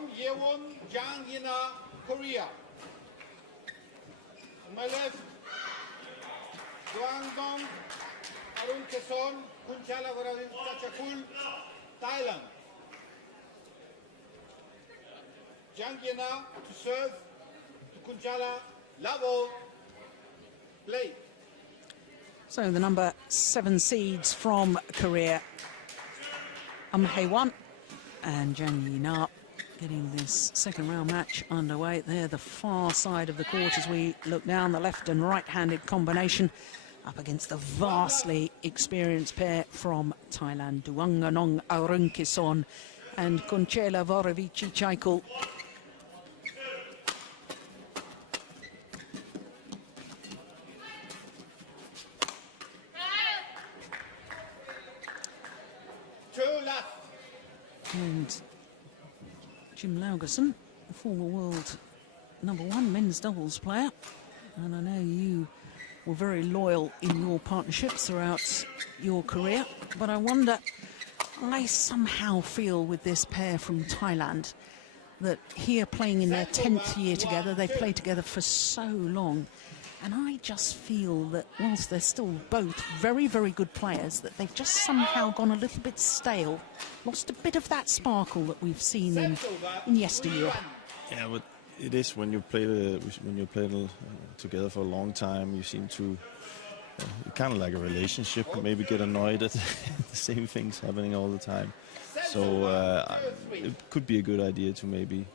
from Yewon, Jang, Korea. On my left, Duanganong, Aroonkesern, Kunchala, Voravichitchaikul, Thailand. Jang to serve to Kunchala, Lavo, play. So the number 7 seeds from Korea, Hae-won and Jang getting this second round match underway. There, the far side of the court as we look down, the left and right-handed combination up against the vastly experienced pair from Thailand, Duanganong Aroonkesern and Kunchala Voravichitchaikul. And Jim Laugerson, the former world #1 men's doubles player, and I know you were very loyal in your partnerships throughout your career, but I wonder, I somehow feel with this pair from Thailand that here playing in their 10th year together, they've played together for so long, and I just feel that whilst they're still both very, very good players, that they've just somehow gone a little bit stale, lost a bit of that sparkle that we've seen in yesteryear. Yeah, but it is when you play together for a long time, you seem to kind of like a relationship, maybe get annoyed at the same things happening all the time. So it could be a good idea to maybe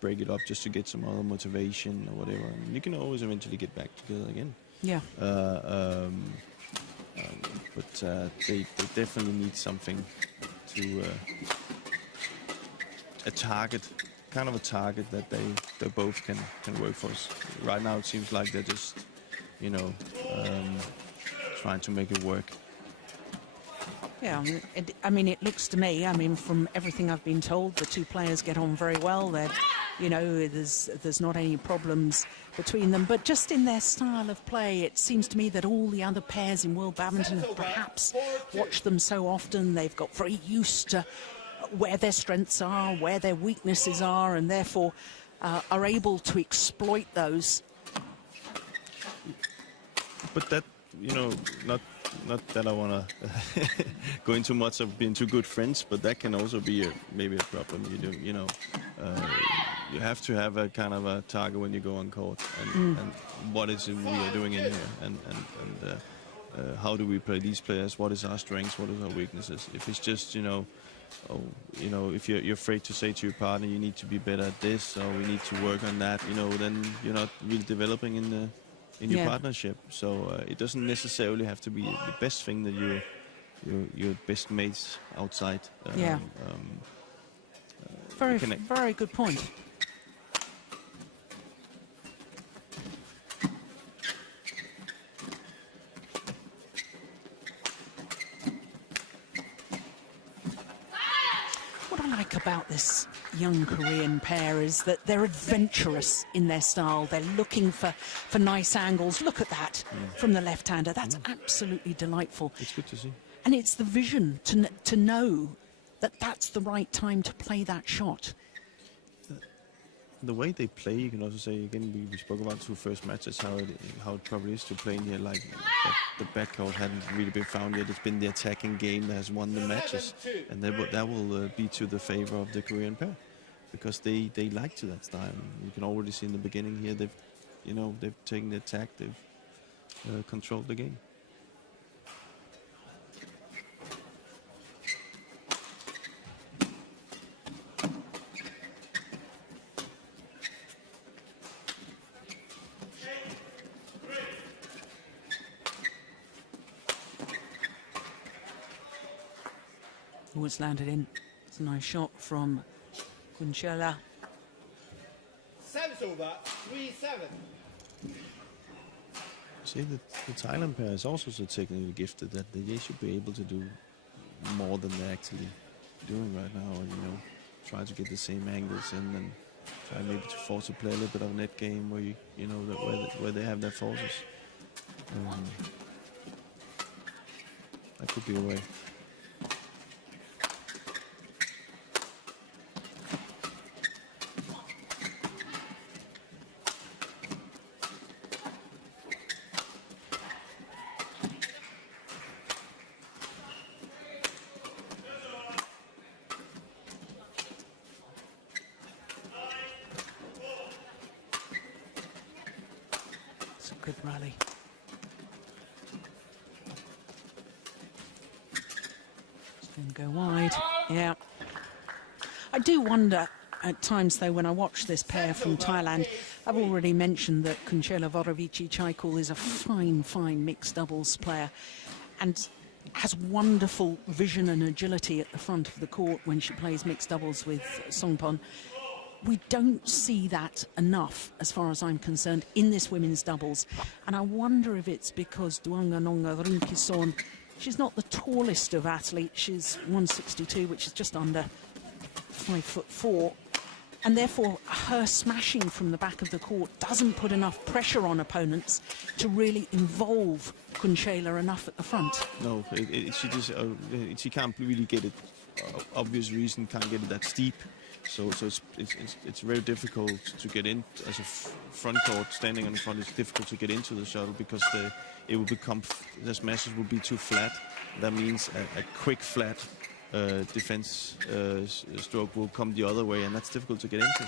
break it up just to get some other motivation or whatever. I mean, you can always eventually get back together again. Yeah. But they definitely need something to a target, kind of a target that they both can work for. Right now it seems like they're just, trying to make it work. Yeah, it looks to me, from everything I've been told, the two players get on very well. They're, there's not any problems between them. But just in their style of play, it seems to me that all the other pairs in world badminton have perhaps watched them so often. They've got very used to where their strengths are, where their weaknesses are, and therefore are able to exploit those. But that, not that I want to go into much of being too good friends, but that can also be maybe a problem. You have to have a kind of a target when you go on court, and what is it we are doing in here, and how do we play these players? What is our strengths? What is our weaknesses? If it's just if you're afraid to say to your partner, you need to be better at this, or we need to work on that, then you're not really developing in your partnership. So it doesn't necessarily have to be the best thing that your best mates outside. Very good point. What I like about this young Korean pair is that they're adventurous in their style. They're looking for nice angles. Look at that from the left-hander. That's absolutely delightful. It's good to see. And it's the vision to know that that's the right time to play that shot. The way they play, you can also say, again, we spoke about 2 first matches, how it probably is to play in here, like the backcourt hadn't really been found yet. It's been the attacking game that has won the matches, and that will be to the favor of the Korean pair, because they like to that style. You can already see in the beginning here, they've taken the attack, they've controlled the game. Oh, it's landed in. It's a nice shot from Kunchala. Service over, 3-7. See, the Thailand pair is also so technically gifted that they should be able to do more than they're actually doing right now. And, try to get the same angles in, and try maybe to force to play a little bit of a net game where where they have their forces. That could be a way. good rally. It's going to go wide. Yeah. I do wonder at times, though, when I watch this pair from Thailand, I've already mentioned that Kunchala Voravichitchaikul is a fine, fine mixed doubles player and has wonderful vision and agility at the front of the court when she plays mixed doubles with Songpon. We don't see that enough, as far as I'm concerned, in this women's doubles. And I wonder if it's because Duanganong Aroonkesern, she's not the tallest of athletes. She's 162, which is just under 5'4", and therefore her smashing from the back of the court doesn't put enough pressure on opponents to really involve Kunchala enough at the front. No, she can't really get it. Obvious reason, can't get it that steep. So it's very difficult to get in as a front court. Standing on the front, it's difficult to get into the shuttle because it will become, the smashes will be too flat. That means a quick flat defense stroke will come the other way, and that's difficult to get into.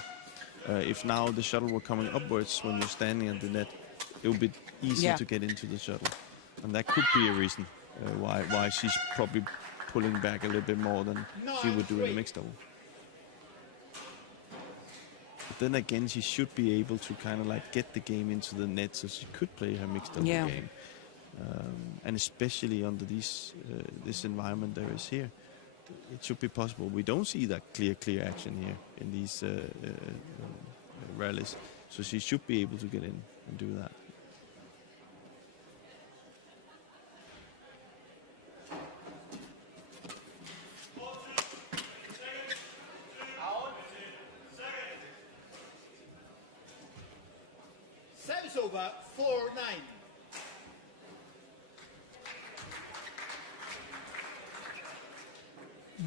If now the shuttle were coming upwards when you're standing at the net, it would be easier to get into the shuttle, and that could be a reason why she's probably pulling back a little bit more than she would do in a mixed double. But then again, she should be able to kind of like get the game into the net, so she could play her mixed double game, and especially under this environment there is here. It should be possible. We don't see that clear action here in these rallies, so she should be able to get in and do that. Service over, 4-9.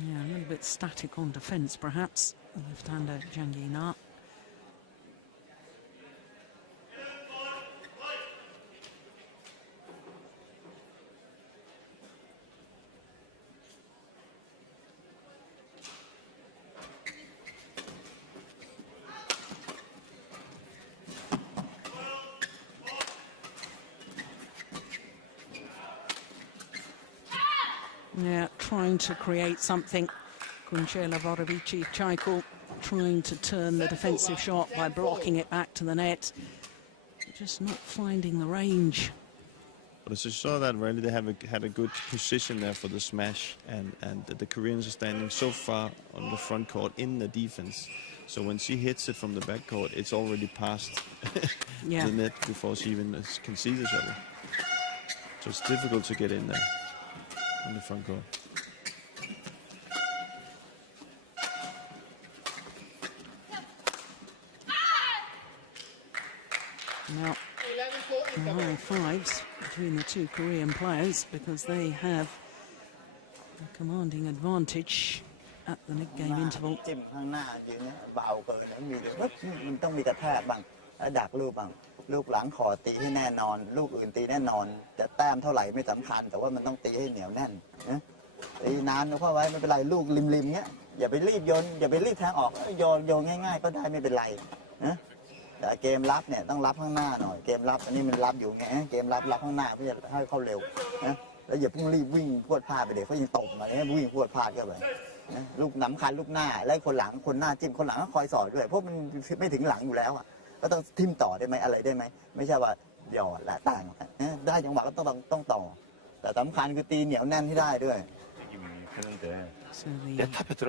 Yeah, a little bit static on defence, perhaps. The left-hander Jang. Yeah, trying to create something. Kunchala Voravichitchaikul trying to turn the defensive shot by blocking it back to the net. Just not finding the range. But as you saw that rally, they had a good position there for the smash, and the Koreans are standing so far on the front court in the defense. So when she hits it from the back court, it's already past the net before she even can see the shuttle. So it's difficult to get in there on the front court. Now, high fives between the two Korean players because they have a commanding advantage at the mid-game interval. So the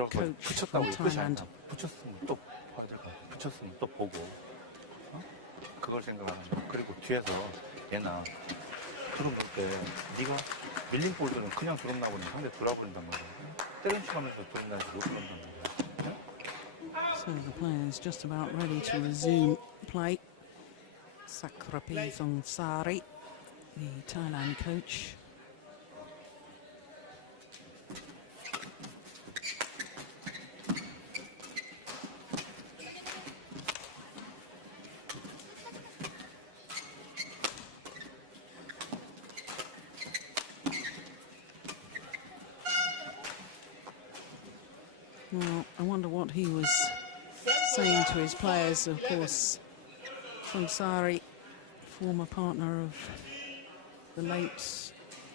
coach from Thailand. 그걸 생각하는 거. 그리고 뒤에서 얘나 드럼 볼 때 네가 밀린 볼들은 그냥 드럼 나버리면 상대 돌아버린단 말이야. 때린 치면서 드럼 나지 못 그런단 말이야. So the players just about ready to resume play. Sakrapi Thongthari, the Thailand coach. Well, I wonder what he was saying to his players. Of course, Thongthari former partner of the late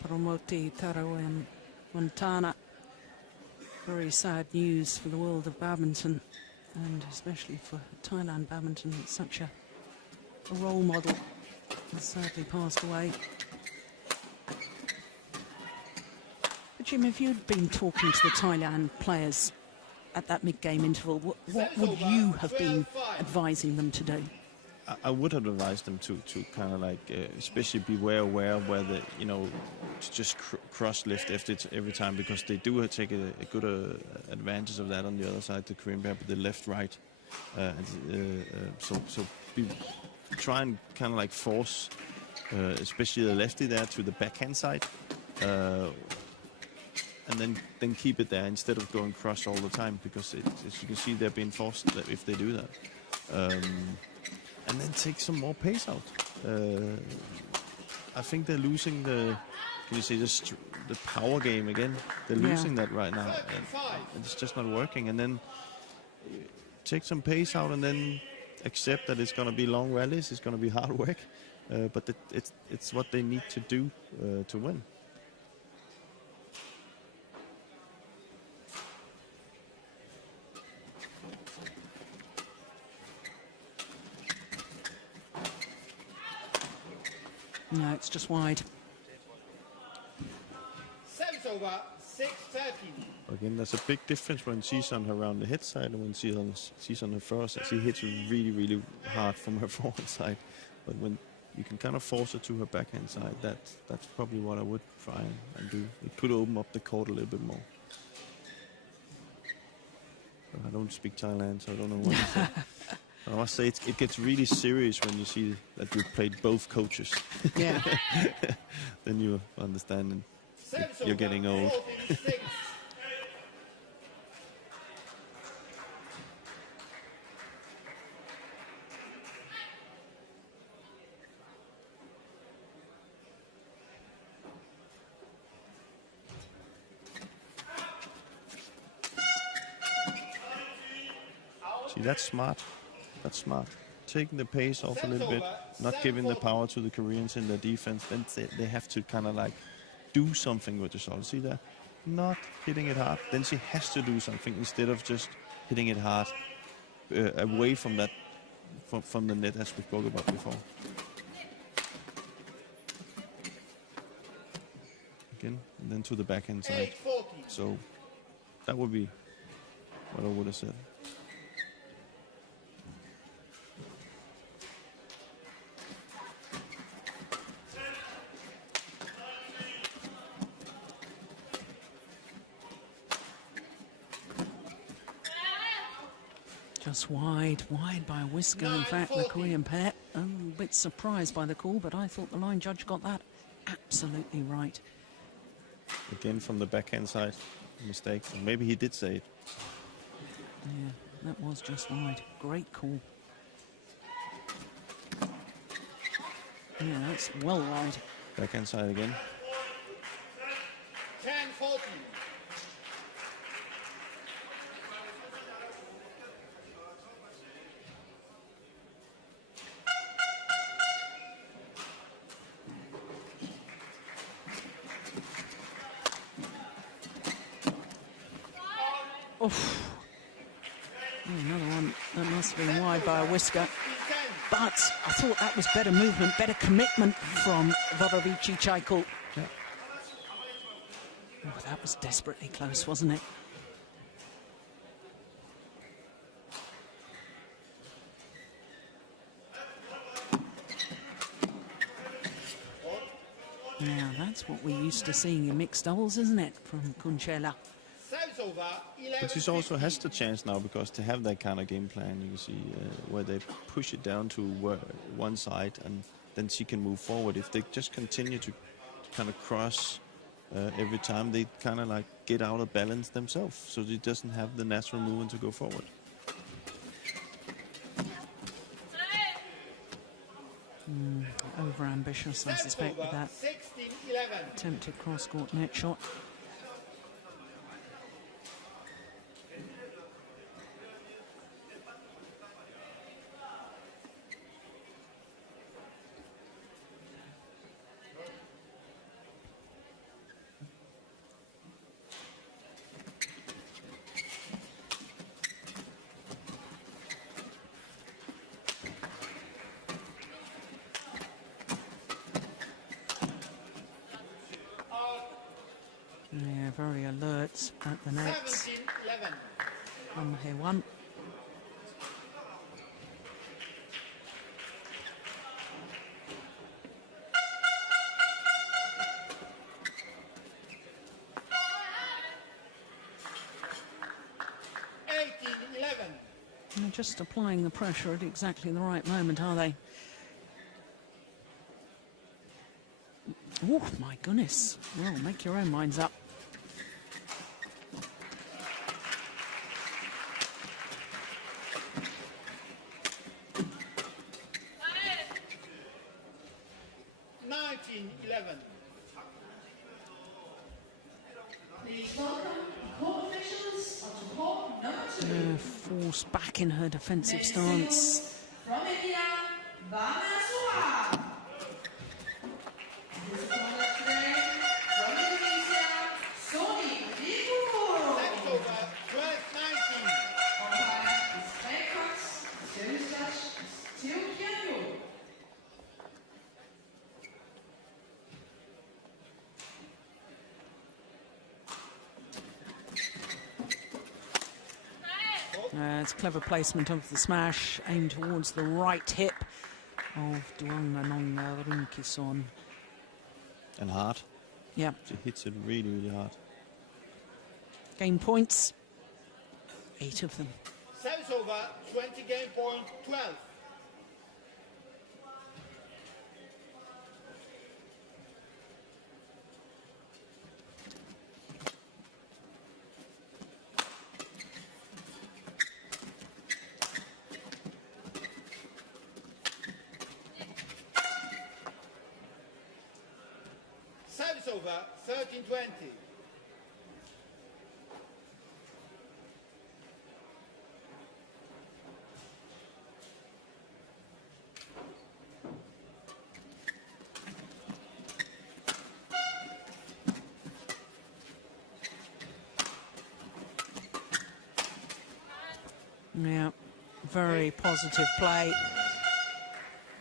Promoti Taro and Montana. Very sad news for the world of badminton, and especially for Thailand badminton. It's such a role model. Has sadly passed away. But Jim, if you'd been talking to the Thailand players at that mid-game interval, what would you have been advising them to do? I would have advised them to kind of like, especially be aware where the, you know, to just cross lift every time, because they do take a good advantage of that on the other side, the Korean pair, the left right. So try and kind of like force, especially the lefty there, to the backhand side, and then keep it there instead of going cross all the time, because as you can see, they're being forced if they do that. And then take some more pace out. I think they're losing the, can you say, the power game again. They're losing that right now, and it's just not working. And then take some pace out, and then accept that it's going to be long rallies, it's going to be hard work, but it's what they need to do to win. No, it's just wide. Service over, 6-13. Again, there's a big difference when she's on her round the head side and when she's on her first side. She hits really, really hard from her forward side. But when you can kind of force her to her backhand side, that's probably what I would try and do. It could open up the court a little bit more. I don't speak Thailand, so I don't know what to say. I must say it gets really serious when you see that you played both coaches. Yeah. Then you understand and you're getting old. See, that's smart. That's smart. Taking the pace off a little bit, not giving the power to the Koreans in their defense. Then they have to kind of like do something with the shot. See that? Not hitting it hard. Then she has to do something instead of just hitting it hard away from that, from the net, as we spoke about before. Again, and then to the backhand side. So that would be what I would have said. Just wide by a whisker, in fact, the Korean pair. I'm a bit surprised by the call, but I thought the line judge got that absolutely right. Again, from the backhand side, mistake. Maybe he did say it. Yeah, that was just wide. Great call. Yeah, that's well wide. Backhand side again. 10-14. Oof. Oh, another one that must have been wide by a whisker. But I thought that was better movement, better commitment from Voravichitchaikul. Yeah. Oh, that was desperately close, wasn't it? Now, that's what we're used to seeing in mixed doubles, isn't it, from Kunchala? But she also has the chance now, because to have that kind of game plan, you can see where they push it down to one side and then she can move forward. If they just continue to kind of cross every time, they kind of like get out of balance themselves, so she doesn't have the natural movement to go forward. Over-ambitious, I suspect, with that attempted cross-court net shot. very alert at the nets. 17-11. From Hae-won. They're just applying the pressure at exactly the right moment, are they? Oh, my goodness. Well, make your own minds up. Forced back in her defensive stance. From India, Bama. From Indonesia, Sony Dikukuru. Next over, 12-19. Umpire is Baycox. Service judge is Teo Kianyu. It's clever placement of the smash, aimed towards the right hip of Duanganong Aroonkesern. And hard. Yeah. She hits it really, really hard. Game points, 8 of them. Service over, 20 game point, 12. Service over, 13-20. Yeah, very positive play.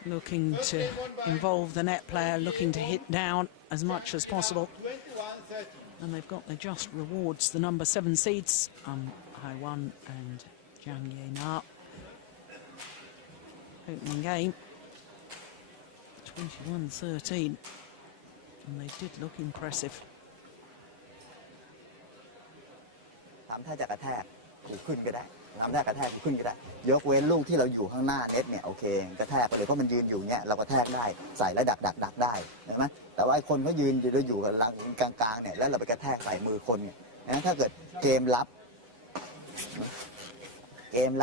Looking to involve the net player, looking to hit down as much as possible. 21-30. And they've got their just rewards, the number 7 seeds, Hae-won and Jang. Opening game, 21-13. And they did look impressive. ทำท่าจะกระแทกถูกขึ้นก็ได้ทำท่ากระแทกถูกขึ้นก็ได้ยกเว้นลูกที่เราอยู่ข้างหน้าเน็ตเนี่ยโอเคกระแทกไปเลยเพราะมันยืนอยู่เนี่ยเรากระแทกได้ใส่แล้วดักได้เห็นไหมแต่ว่าไอ้คนเขายืนอยู่กับหลังกลางๆเนี่ยแล้วเราไปกระแทกใส่มือคนเนี่ยนะถ้าเกิดเกมรั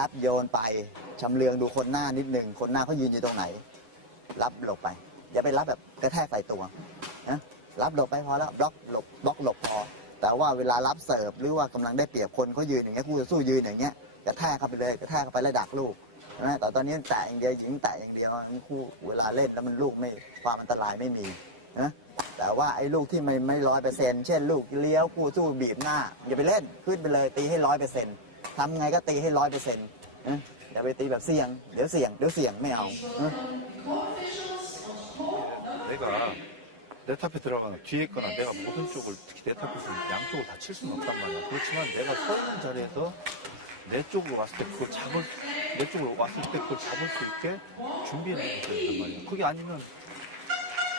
บโยนไปชำเลืองดูคนหน้านิดนึงคนหน้าเขายืนอยู่ตรงไหนรับหลบไปอย่าไปรับแบบกระแทกใส่ตัวนะรับหลบไปพอแล้วบล็อกหลบพอแต่ว่าเวลารับเสิร์ฟหรือว่ากำลังได้เปรียบคนเขายืนอย่างเงี้ยคู่ต่อสู้ยืนอย่างเงี้ยกระแทกเข้าไปเลยกระแทกเข้าไปแล้วดักลูกนะแต่ตอนนี้แตะอย่างเดียวหญิงแตะอย่างเดียวทั้งคู่เวลาเล่นแล้วมันลูกไม่ความอันตรายไม่มีนะแต่ว่าไอ้ลูกที่ไม่100%เช่นลูกเลี้ยวคู่สู้บีบหน้าอย่าไปเล่นขึ้นไปเลยตีให้ 100%ทำไงก็ตีให้ 100%นะอย่าไปตีแบบเสี่ยงเดี๋ยวเสี่ยงไม่เอานะ 내가 네트 앞에 들어가면 뒤에 있거나 내가 모든 쪽을 특히 네트 앞에서 양쪽을 다 칠 수는 없단 말이야. 그렇지만 내가 서 있는 자리에서 내 쪽으로 왔을 때 내 쪽으로 왔을 때 그걸 잡을 수 있게 준비해놓고 있단 말이야. 그게 아니면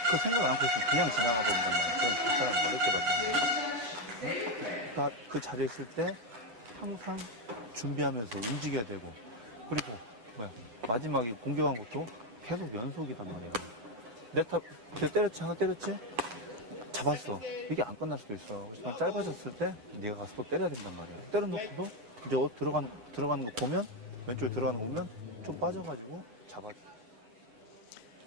그 생각 안 하고 있으면 그냥 지나가 버린단 말이야. 그럼 그 사람 어렵게 받잖아. 그러니까 그 자리에 있을 때 항상 준비하면서 움직여야 되고 그리고 마지막에 공격한 것도 계속 연속이단 말이야. 네트 때렸지 하나 때렸지 잡았어. 이게 안 끝날 수도 있어. 그래서 짧아졌을 때 네가 가서 또 때려야 된단 말이야. 때려놓고도 이제 들어가는 거 보면 왼쪽에 들어가는 거 보면 좀 빠져가지고 잡아.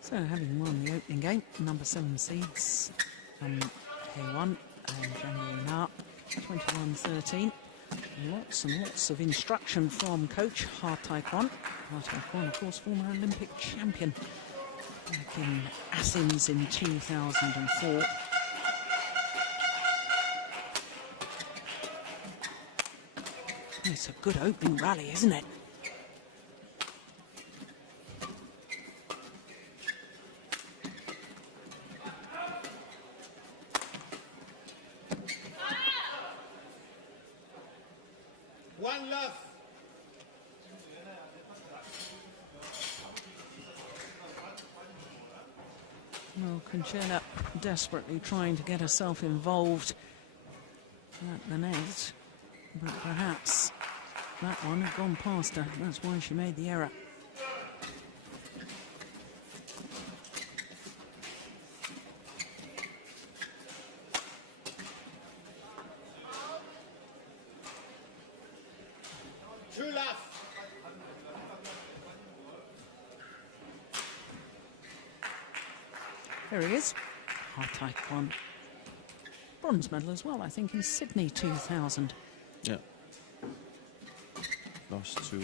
So having won the opening game, number 7 seeds, Hae-won and Jang 21-13. Lots and lots of instruction from coach Ha Tai-kwon. Ha Tai-kwon, of course, former Olympic champion back in Athens in 2004. It's a good opening rally, isn't it? Kunchala desperately trying to get herself involved at the net, but perhaps that one had gone past her. That's why she made the error. Two left. There he is. Taekwondo. Bronze medal as well, I think, in Sydney 2000. Yeah. Lost to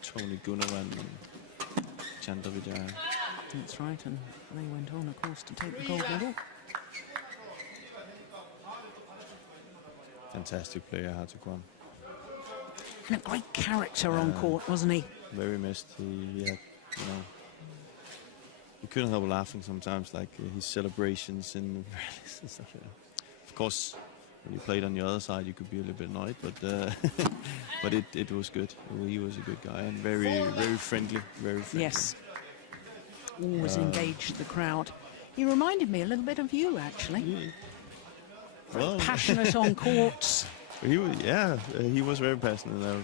Tony Gunawan and Chandra Vijay. That's right, and they went on, of course, to take the gold medal. Fantastic player, Hatakwan. And a great character on court, wasn't he? Very missed. He had, you know, you couldn't help laughing sometimes, like his celebrations in the rallies and stuff. Yeah. Of course, when you played on the other side, you could be a little bit annoyed, but but it was good. He was a good guy and very friendly, very friendly. Yes. Always engaged the crowd. He reminded me a little bit of you, actually. Well, Passionate on courts. he was, he was very passionate.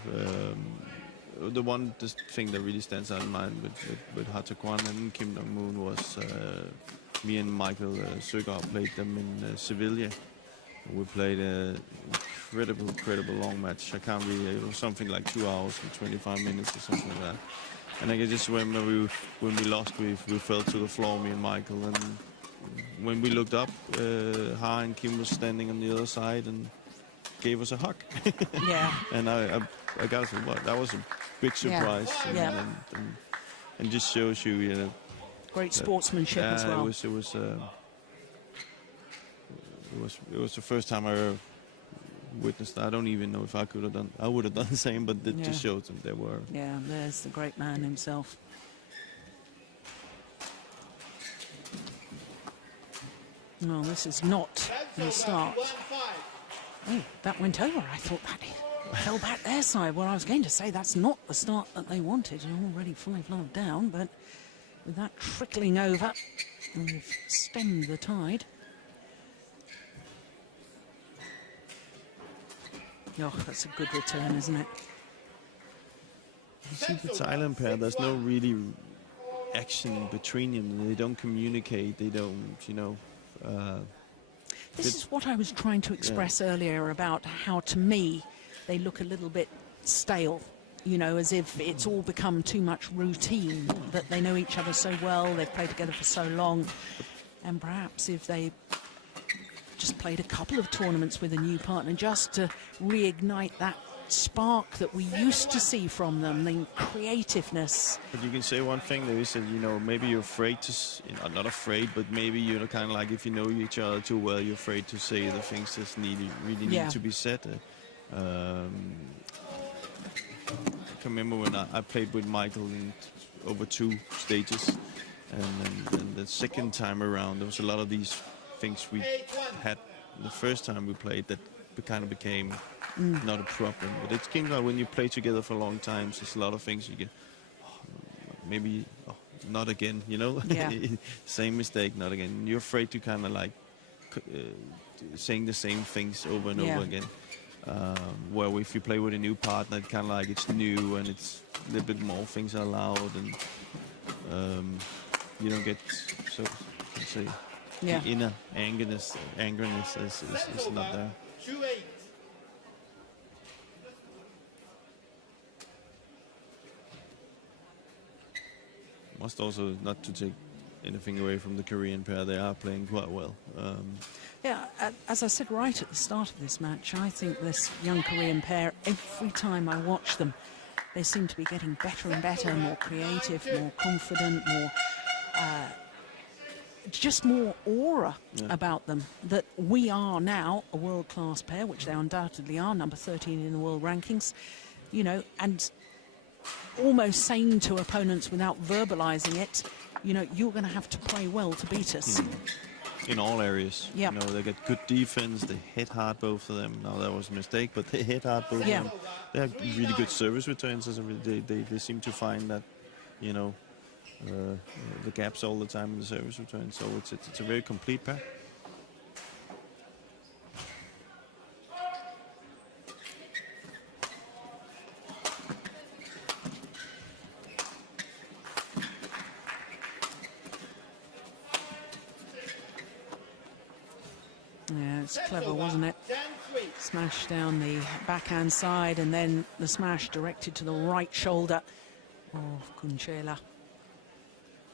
The thing that really stands out in mind with Hatakwan and Kim Dong-moon was me and Michael Søgaard played them in Sevilla. We played an incredible long match. I can't really, it was something like 2 hours and 25 minutes or something like that. And I just remember when we lost, we fell to the floor, me and Michael. And when we looked up, Ha and Kim was standing on the other side and gave us a hug. Yeah. And I got to say, well, that was a big surprise. Yeah. And just shows you, you know, great sportsmanship as well. It was the first time I ever witnessed that. I don't even know if I could have done. I would have done the same, but it just shows them there were. Yeah, there's the great man himself. No, this is not the start. Oh, that went over. I thought that fell back their side. Well, I was going to say that's not the start that they wanted. You're already 5-love down, but with that trickling over, we've stemmed the tide. Oh, that's a good return, isn't it? You see the Thailand pair, there's no really action between them. They don't communicate. They don't, you know. This is what I was trying to express earlier about how, to me, they look a little bit stale, you know, as if it's all become too much routine, that they know each other so well, they've played together for so long, and perhaps if they just played a couple of tournaments with a new partner just to reignite that spark that we used to see from them, the creativeness. But you can say one thing there is that, you know, maybe you're afraid to, not afraid, but maybe you're kind of like, if you know each other too well, you're afraid to say the things that really need to be said. I can remember when I played with Michael in over 2 stages, and the second time around, there was a lot of these things we had the first time we played that kind of became not a problem. But it came out when you play together for a long time, there's a lot of things you get, maybe not again, you know. Same mistake, not again. You're afraid to kind of like saying the same things over and over again. Well, if you play with a new partner, it's kind of like it's new and it's a little bit more things are allowed, and you don't get so say the inner angerness is not there. 2-8. Must also, not to take anything away from the Korean pair, they are playing quite well. Yeah, as I said right at the start of this match, I think this young Korean pair, every time I watch them, they seem to be getting better and better, more creative, more confident, more just more aura about them, that we are now a world-class pair, which they undoubtedly are, number 13 in the world rankings, you know, and almost saying to opponents without verbalizing it, you know, you're going to have to play well to beat us. In all areas. Yeah. You know, they get good defense, they hit hard, both of them. Now that was a mistake, but they hit hard, both of them. They have really good service returns. They seem to find that, you know, the gaps all the time in the service return. So it's a very complete pair. Yeah, it's clever, wasn't it? 10-3. Smash down the backhand side and then the smash directed to the right shoulder of Kunchala.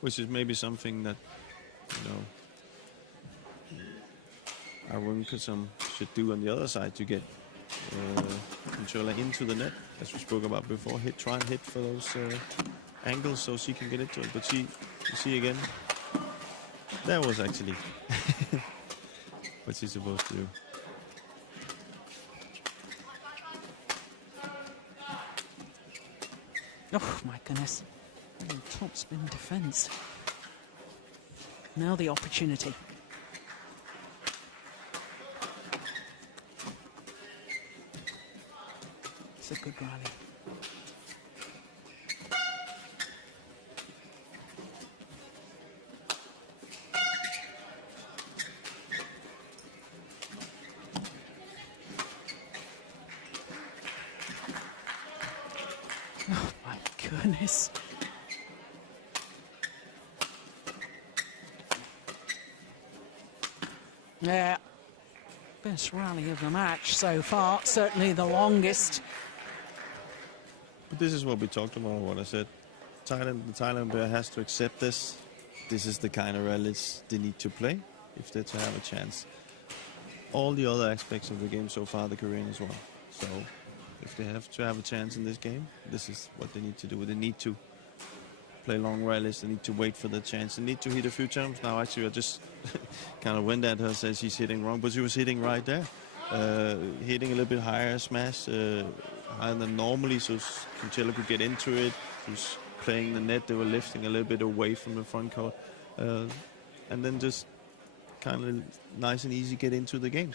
Which is maybe something that, you know, Aroonkesern should do on the other side to get Kunchala into the net, as we spoke about before. Try and hit for those angles so she can get into it. But you see again, that was actually what she's supposed to do. Oh my goodness. Top spin defense. Now the opportunity. It's a good rally. Oh my goodness. Yeah, best rally of the match so far, certainly the longest. But this is what we talked about, what I said. The Thailand player has to accept this. This is the kind of rallies they need to play if they're to have a chance. All the other aspects of the game so far, the Korean as well. So if they have to have a chance in this game, this is what they need to do. They need to play long rallies. They need to wait for the chance. They need to hit a few times. Now, actually, I just kind of went at her, says she's hitting wrong, but she was hitting right there. Hitting a little bit higher smash, higher than normally, so Kunchala could get into it. She was playing the net. They were lifting a little bit away from the front court. And then just kind of nice and easy get into the game.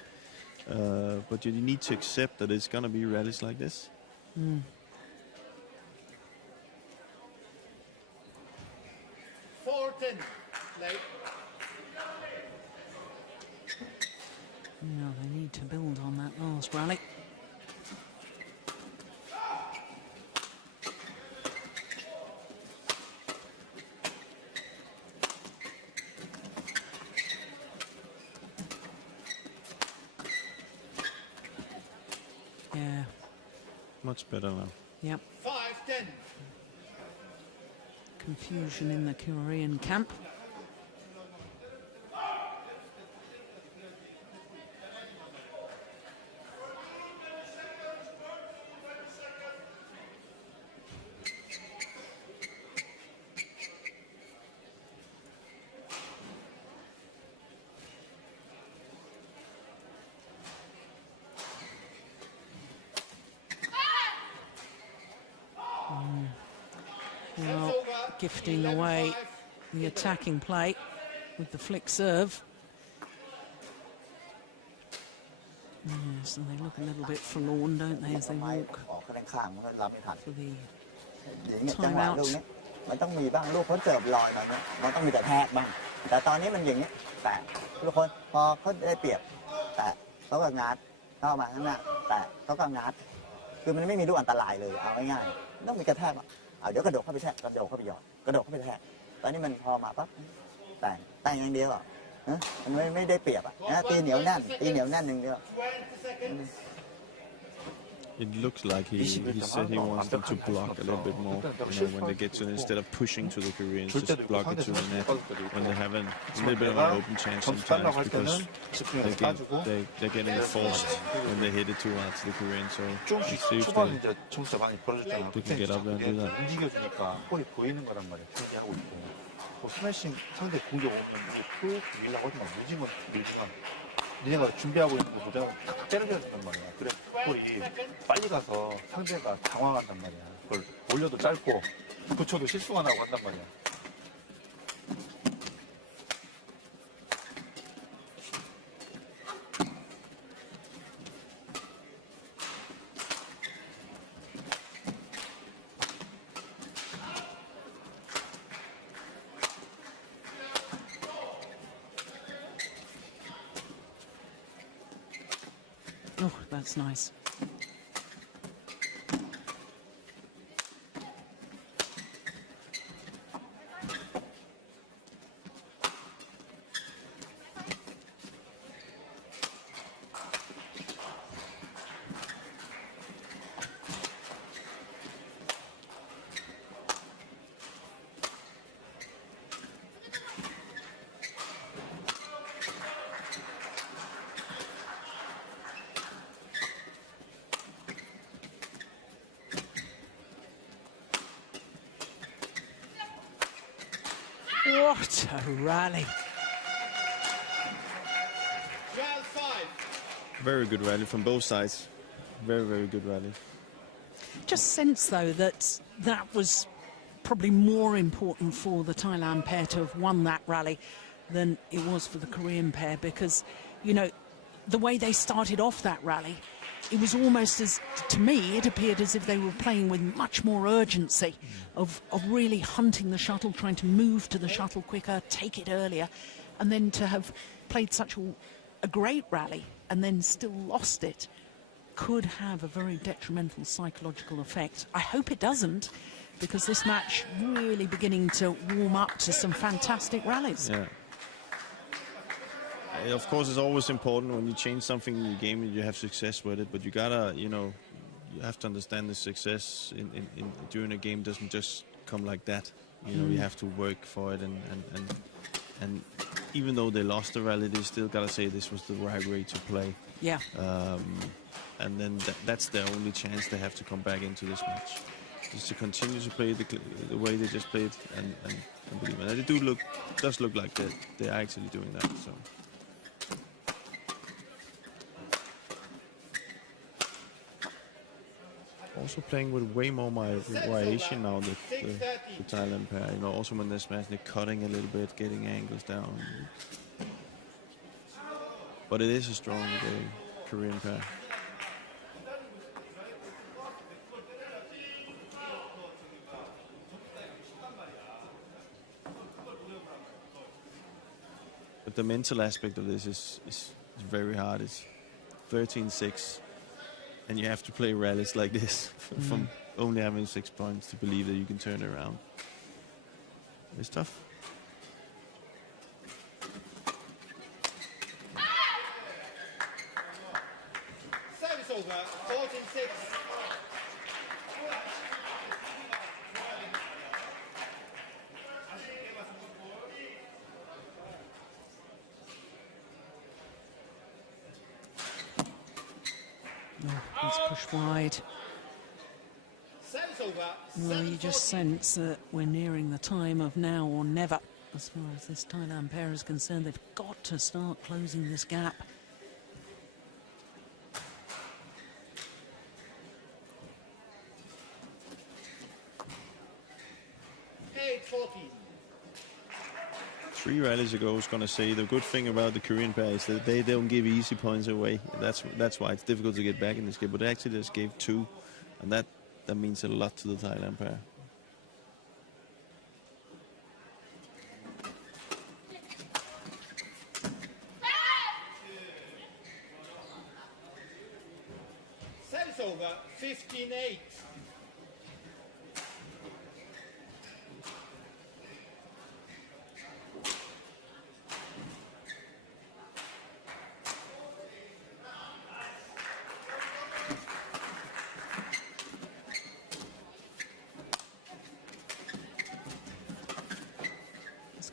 But you need to accept that it's going to be rallies like this. 4-10. Late. No, they need to build on that last rally. Yeah. Much better now. Yep. 5-10. Confusion in the Korean camp. Well, gifting away the attacking play with the flick serve. Yes, and they look a little bit forlorn, don't they, as they walk ออกข้างๆมันก็รับไม่ทัน for the อย่างเงี้ยจังหวะลูกนี้มันต้องมีบ้างลูกเขาเสิร์ฟลอยแบบนี้มันต้องมีแต่แทกบ้างแต่ตอนนี้มันอย่างนี้แต่ทุกคนพอเขาได้เปรียบแต่เขาก็งัดเข้ามาข้างหน้าแต่เขาก็งัดคือมันไม่มีลูกอันตรายเลยเอาง่ายๆต้องมีกระแทกเดี๋ยวกระโดดเข้าไปแทกกระโดดเข้าไปหยอดกระโดดเข้าไปแทกตอนนี้มันพอมาปั๊บแต่งอย่างเดียวมันไม่ได้เปรียบตีเหนียวแน่นอย่างเดียว 20 seconds. It looks like he said he wants them to block a little bit more, you know, when they get to it, instead of pushing to the Koreans, just block it to the net when they have a little bit of an open chance sometimes, because they're getting forced when they hit it too hard to the Koreans. So 조금씩 see if 초반에 이제 점수가 많이 벌어졌잖아. they can get up there and do that. 움직여주니까 볼이 보이는 거란 말이야. 상대하고 있고. 뭐 스매싱 상대 공격 오면 이게 푹 밀라고 하지만 밀지만 니네가 준비하고 있는 것보다 탁 때려줘야 된단 말이야. 그래 볼이 빨리 가서 상대가 당황한단 말이야. 그걸 올려도 짧고 붙여도 실수가 나고 한단 말이야. That's nice. What a rally. Trial 5. Very good rally from both sides. Very, very good rally. Just sense, though, that that was probably more important for the Thailand pair to have won that rally than it was for the Korean pair, because, you know, the way they started off that rally, it was almost as, to me, it appeared as if they were playing with much more urgency of really hunting the shuttle, trying to move to the shuttle quicker, take it earlier, and then to have played such a great rally and then still lost it could have a very detrimental psychological effect. I hope it doesn't, because this match really beginning to warm up to some fantastic rallies. Yeah. Of course, it's always important when you change something in your game and you have success with it, but you gotta, you know, you have to understand the success during a game doesn't just come like that. You know, you have to work for it, and even though they lost the rally, they still gotta say this was the right way to play. Yeah. And then that's their only chance they have to come back into this match, just to continue to play the way they just played, and believe it. And it does look like they're actually doing that. So. Also playing with way more variation now, the Thailand pair. You know, also when they're smashing, they're cutting a little bit, getting angles down. But it is a strong Korean pair. But the mental aspect of this is very hard. It's 13-6. And you have to play rallies like this from only having 6 points to believe that you can turn it around. It's tough. Service over, 14-6. It's pushed wide. Service over, Well, you just sense that we're nearing the time of now or never. As far as this Thailand pair is concerned, they've got to start closing this gap. Three rallies ago, I was going to say the good thing about the Korean pair is that they don't give easy points away. That's why it's difficult to get back in this game. But they actually just gave 2, and that means a lot to the Thailand pair. Service over, 15-8.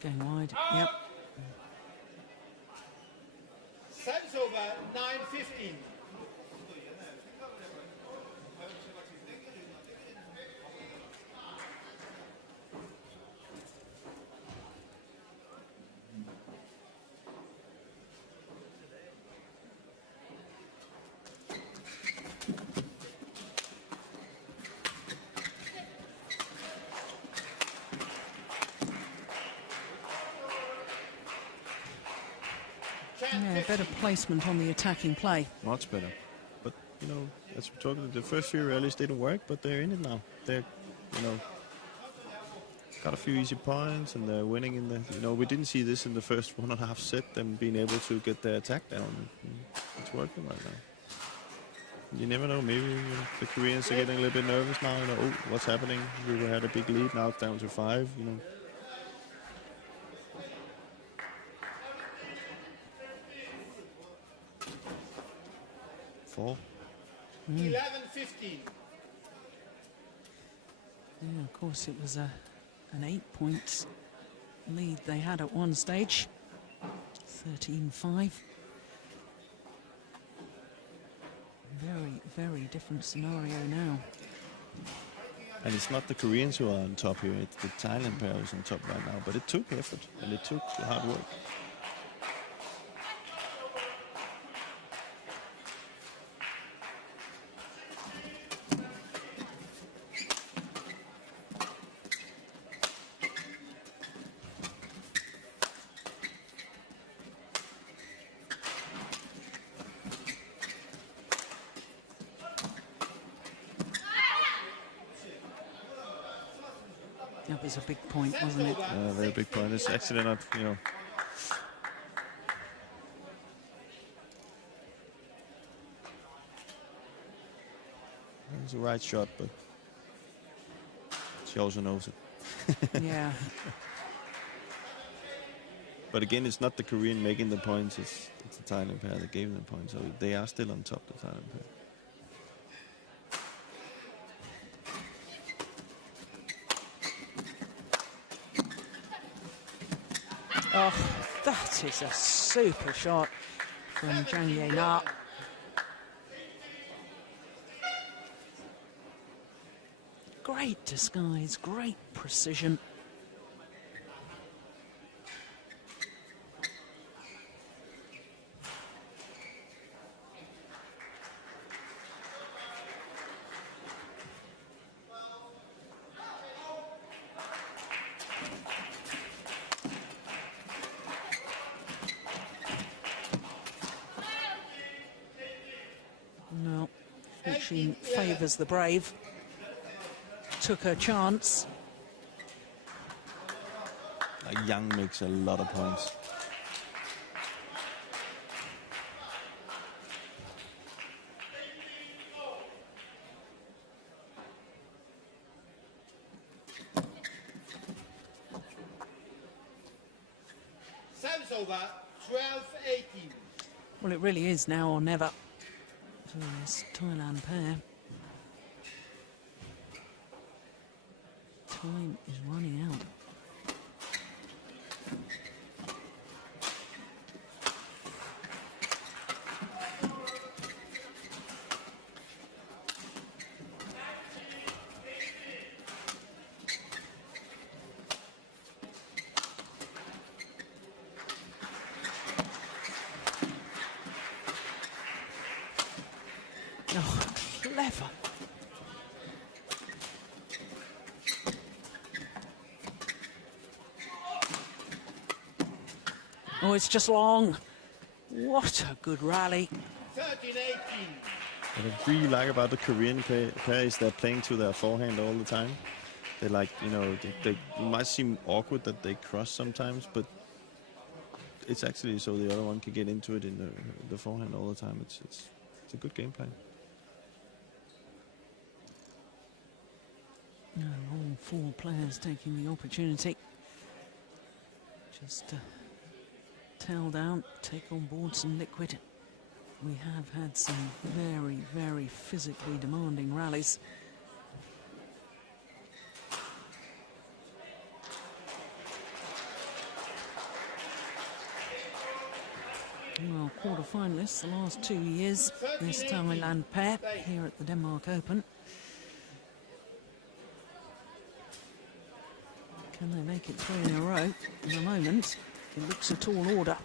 Going wide. Yep. Service over, 9-15. Yeah, better placement on the attacking play. Much better. But, you know, as we're talking, the first few rallies didn't work, but they're in it now. They're, you know, got a few easy points, and they're winning in the, you know, we didn't see this in the first 1.5 set, them being able to get their attack down. It's working right now. You never know. Maybe the Koreans are getting a little bit nervous now. Oh, what's happening? We had a big lead. Now it's down to 5. 4. 11-15. Yeah, of course, it was an 8-point lead they had at one stage. 13-5. Very, very different scenario now. And it's not the Koreans who are on top here. It's the Thailand pair who's on top right now. But it took effort and it took hard work. That was a big point, wasn't it? Very big point. It's actually not, It's a right shot, but she also knows it. Yeah. But again, it's not the Korean making the points. It's the Thailand pair that gave them the points. So they are still on top, the Thailand pair. Oh, that is a super shot from Jang. Great disguise, great precision. No, fortune favours the brave. Took her chance. Jang makes a lot of points. Service over 12-18. Well, it really is now or never for this Thailand pair. Time is running out. Oh, clever. Oh, it's just long. What a good rally. 13-18. What I really like about the Korean pair is they're playing to their forehand all the time. They like, it might seem awkward that they cross sometimes, but it's actually so the other one can get into it in the forehand all the time. It's a good game plan. All 4 players taking the opportunity. Just towel down, take on board some liquid. We have had some very, very physically demanding rallies. Well, quarter-finalists the last 2 years, this Thailand pair here at the Denmark Open. Can they make it 3 in a row? In the moment, it looks a tall order.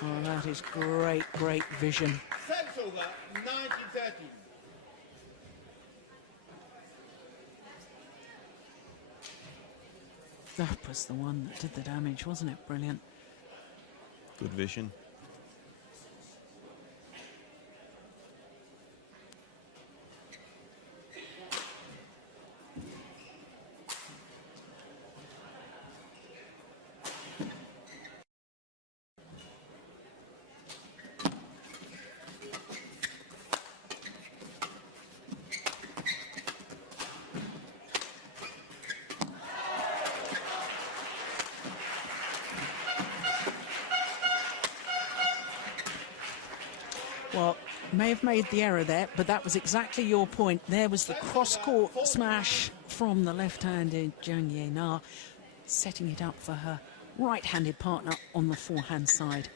Oh, that is great, great vision. Service over 19-13. That was the one that did the damage, wasn't it? Brilliant. Good vision. Well, may have made the error there, but that was exactly your point. There was the cross-court smash from the left-handed Jang, setting it up for her right-handed partner on the forehand side.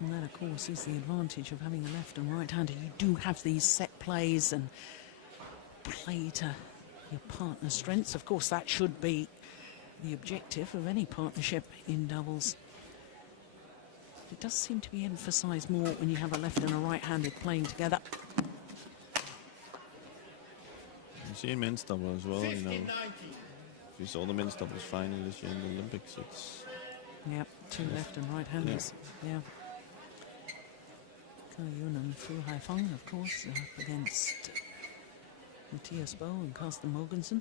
And that, of course, is the advantage of having a left and right-hander. You do have these set plays and play to your partner's strengths. Of course, that should be the objective of any partnership in doubles. It does seem to be emphasised more when you have a left and a right-handed playing together. You see in men's double as well, you know. 50-90. If you saw the men's doubles final this year in the Olympics, it's... Yeah, two left and right-handers. Yeah. Yun and Fu Haifeng, of course, up against Matthias Bo and Carsten Mogensen.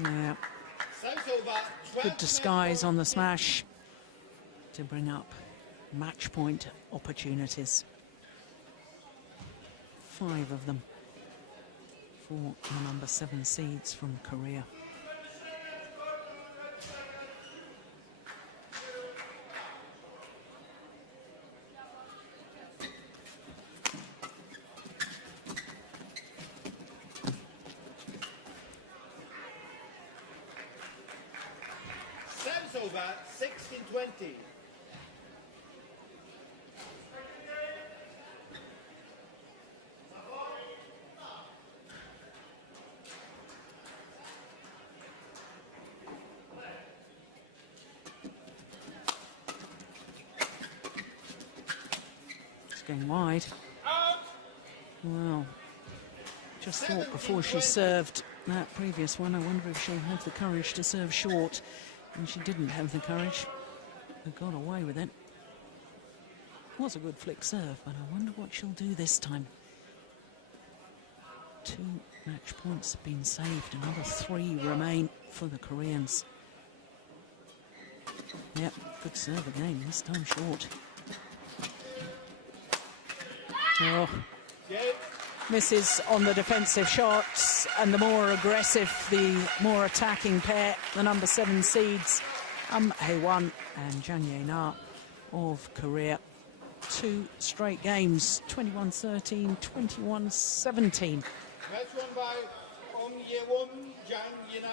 Yeah. Good disguise on the smash to bring up match point opportunities. 5 of them for the number 7 seeds from Korea. Over 16-20. It's going wide. Well, just thought before she served that previous one, I wonder if she'll have the courage to serve short. And she didn't have the courage. They got away with it. Was a good flick serve, but I wonder what she'll do this time. 2 match points have been saved. Another 3 remain for the Koreans. Yep, good serve again, this time short. Oh. This is on the defensive shots, and the more aggressive, the more attacking pair, the number 7 seeds, Hae-won and Jang Ye-na of Korea. 2 straight games, 21-13, 21-17. Match won by Ye-won, Jang Ye-na,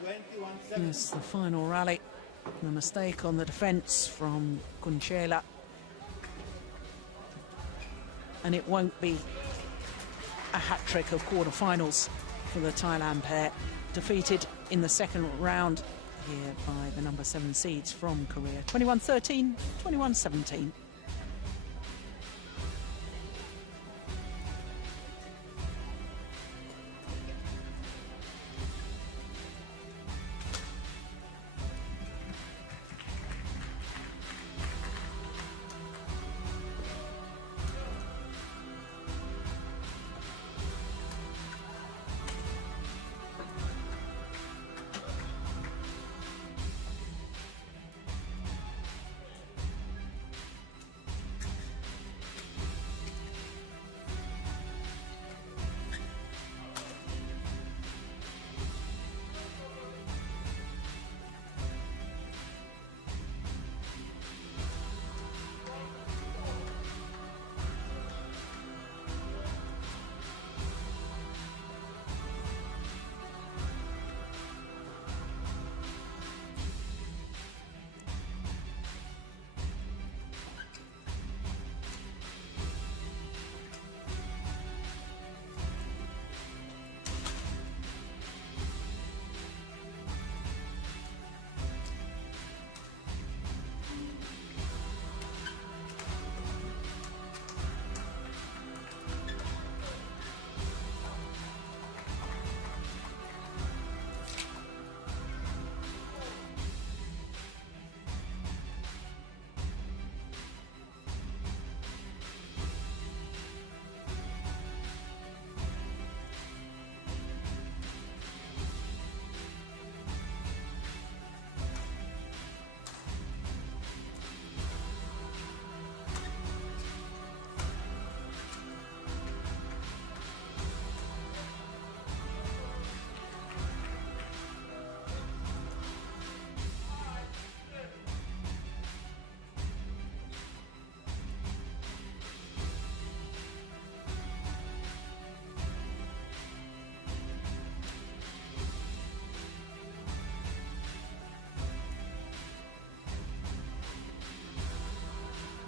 21-13, 21-17. Yes, the final rally. The mistake on the defence from Kunchala. And it won't be a hat-trick of quarter-finals for the Thailand pair. Defeated in the second round here by the number 7 seeds from Korea. 21-13, 21-17.